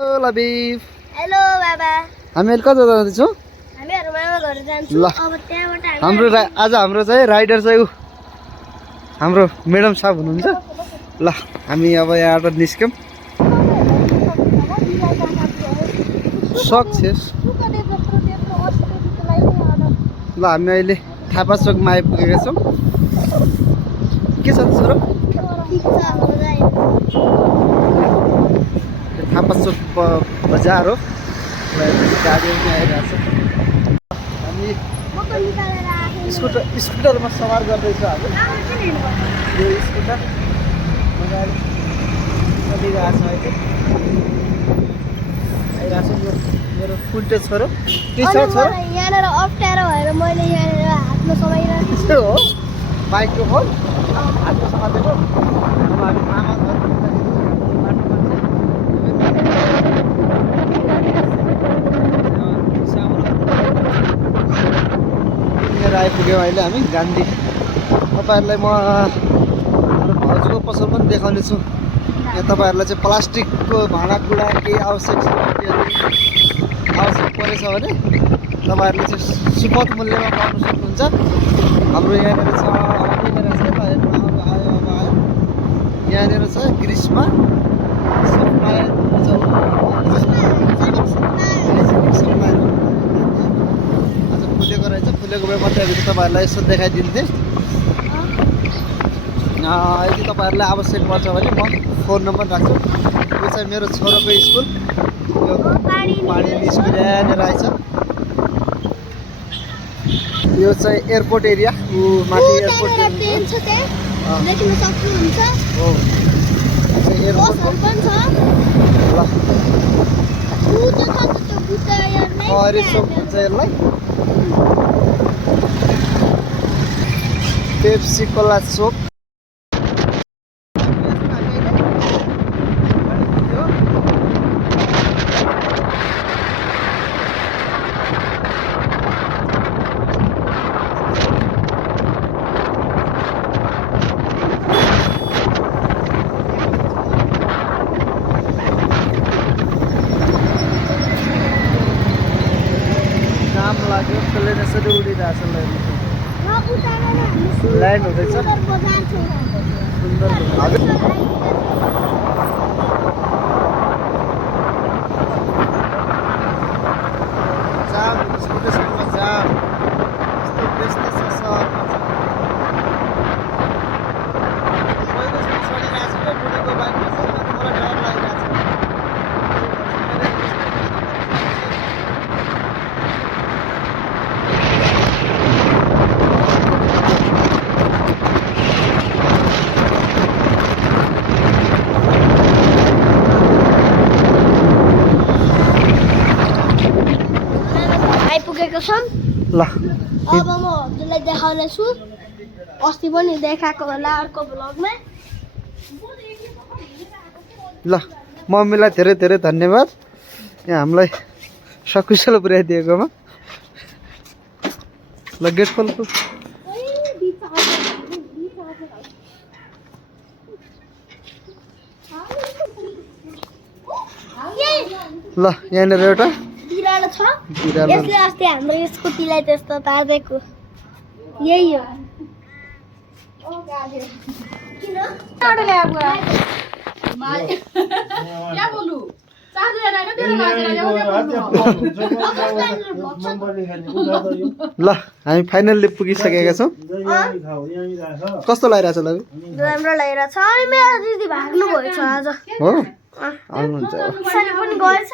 Hello Labib. Hello बाबा। हामी अहिले कता जाँदैछौँ? हामीहरु मामा घर जान्छौँ। ल अब त्यहाँबाट हाम्रो आज हाम्रो चाहिँ राइडर चाहिँ हाम्रो मैडम साहब हुनुहुन्छ। ल हामी अब यहाँबाट निस्क्यौँ। सक्सेस। ल हामी अहिले थापा चोकमा आइपुगेका छौँ। के छ छोरो? थापा चोक बजार हो। गाडी पनि आइरहेको छ। हामी स्कुटरमा सवार गर्दैछौँ हामी। यो स्कुटर मजाले चलिरहेको छ अहिले। आइरहेको छ मेरो कुल्टे छोरो। के छ छोरो? यहाँनिर अप्ठ्यारो भएर मैले यहाँनिर हातमा समाइरहेको छु। हो बाइकको फोन हातमा समातेको। अब हामी मामा घर आइपुग्यौँ अहिले हामी गान्धी। तपाईँहरूलाई म भाउजूको पसल पनि देखाउने छु। यहाँ तपाईँहरूलाई चाहिँ प्लास्टिकको भाँडाकुँडा केही आवश्यक परेछ भने तपाईँहरूले चाहिँ सुपथ मूल्यमा पाउन सक्नुहुन्छ। हाम्रो यहाँनिर छ यहाँनिर छ ग्रिसमा सप्लायर फुलेको रहेछ। फुलेको भए मात्रै तपाईँहरूलाई यसो देखाइदिन्थेँ। यदि तपाईँहरूलाई आवश्यक पर्छ भने म फोन नम्बर राख्छु। यो चाहिँ मेरो छोरोको स्कुल। यो पानी स्कुल यहाँनिर रहेछ। यो चाहिँ एयरपोर्ट एरिया। माथि एयरपोर्ट देख्न सक्नुहुन्छ। हो एयरपोर्ट रिसोप भन्छ यसलाई। Pepsi Cola soap. लाग्यो प्लेन यसरी उडिरहेछ। ल्यान्ड हुँदैछ। सुन्दर जाम स्कुटरसँग जाम यस्तो व्यस्त छ सहरमा। पहिलोसँग चढिरहेको छु बुढीको बाइकमा चाहिँ मलाई डर लागिरहेको छ। आइपुगेको छौँ। ल अब म हजुरलाई देखाउने छु। अस्ति पनि देखाएको होला अर्को भ्लगमा। ल मम्मीलाई धेरै धेरै धन्यवाद यहाँ हामीलाई सकुशल पुर्याइदिएकोमा। ल गेट खोल। ल यहाँनिर एउटा बिरालो छ। यसले अस्ति हाम्रो स्कुटीलाई त्यस्तो पारेको यही हो। ल हामी फाइनल्ली पुगिसकेका छौँ। कस्तो लागिरहेछ ल? राम्रो लागिरहेछ। मेरो दिदी भाग्नु भएछ आज। हो आउनुहुन्छ। पनि गएछ।